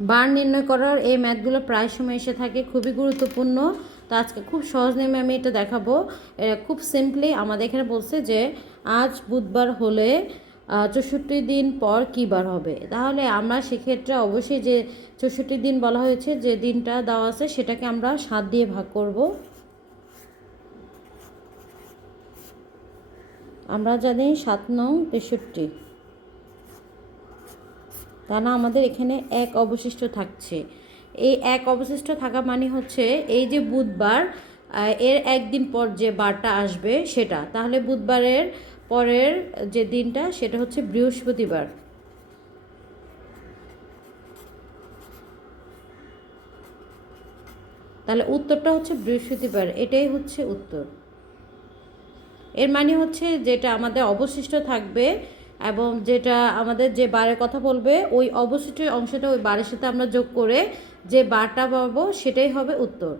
বার নির্ণয় করার এই ম্যাথগুলো প্রায় সময় এসে থাকে, খুবই গুরুত্বপূর্ণ। তো আজকে খুব সহজ নিয়মে আমি এটা দেখাবো। খুব সিম্পলি আমাদের এখানে বলছে যে আজ বুধবার হলে 64 দিন পর কী বার হবে। তাহলে আমরা সেক্ষেত্রে অবশ্যই যে 64 দিন বলা হয়েছে, যে দিনটা দেওয়া আছে সেটাকে আমরা 7 দিয়ে ভাগ করব। আমরা জানি 7 নং 63, তা না আমাদের এখানে এক অবশিষ্ট থাকছে। এই এক অবশিষ্ট থাকা মানে হচ্ছে এই যে বুধবার, এর একদিন পর যে বারটা আসবে সেটা, তাহলে বুধবারের পরের যে দিনটা সেটা হচ্ছে বৃহস্পতিবার। তাহলে উত্তরটা হচ্ছে বৃহস্পতিবার, এটাই হচ্ছে উত্তর। এর মানে হচ্ছে যেটা আমাদের অবশিষ্ট থাকবে এবং যেটা আমাদের যে বারের কথা বলবে ওই অবশিষ্ট অংশটা ওই বারের সাথে আমরা যোগ করে যে বারটা পাবো সেটাই হবে উত্তর।